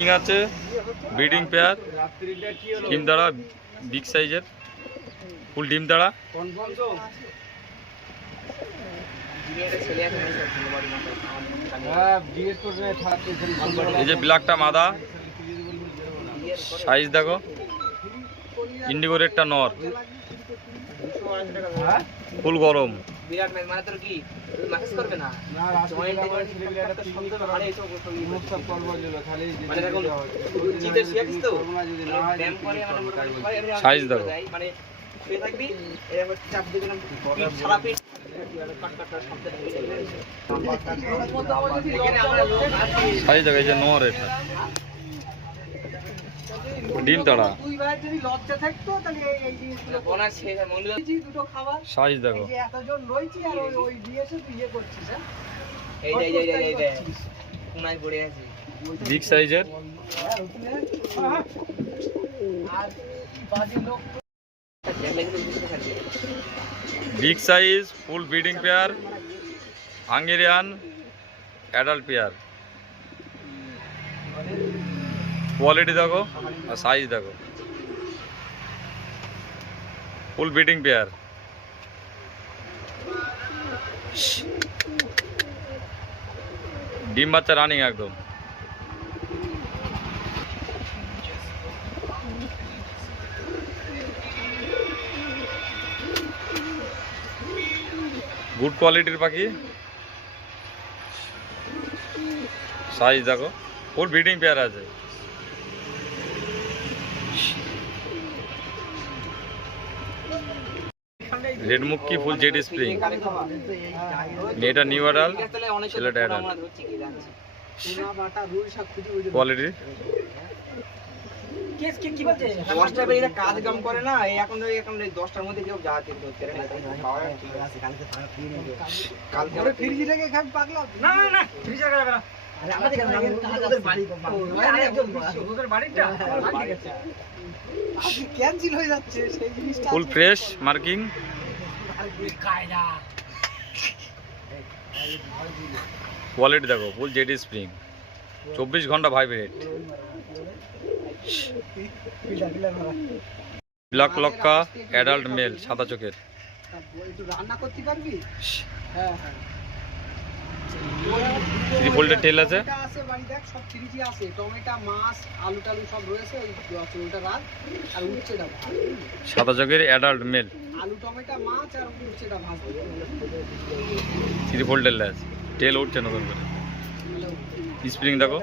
আছে breeding pair ডিম তাড়া বিগ সাইজের ফুল ডিম তাড়া। এই যে ব্ল্যাকটা মাদা সাইজ দেখো, ইন্ডিগো রেডটা নর, ফুল গরম। সাইজ দেখো, সাইজ দেখো, এই যে নর এটা ডিম তাড়া। সাইজ দেখো, বিগ সাইজের বিগ সাইজ ফুল breeding pair, Hungarian adult pair. Quality দেখো আর সাইজ দেখো, ফুল ব্রিডিং পেয়ার। ডিম বাচ্চা রানিং একদম। গুড কোয়ালিটির পাখি। সাইজ দেখো, ফুল ব্রিডিং পেয়ার আছে। রেড মুক্কি ফুল জেড স্প্রিং, এটা নিউ অ্যাডাল, ছেলেটা অ্যাডাল। কোয়ালিটি কাজ কাম করে না, এখন 10টার মধ্যে কেউ যাতে ফুল ফ্রেশ মার্কিং। কোয়ালিটি দেখো, ফুল জেড স্প্রিং, 24 ঘন্টা ভাইব্রেট। ব্ল্যাক লক্কা অ্যাডাল্ট মেল, সাদা চোখের। ত্রিপোল্টের টেল আছে। সাদা চোখের অ্যাডাল্ট মেল, ত্রিপোল্টের টেল উঠছে নতুন করে। স্প্রিং দেখো।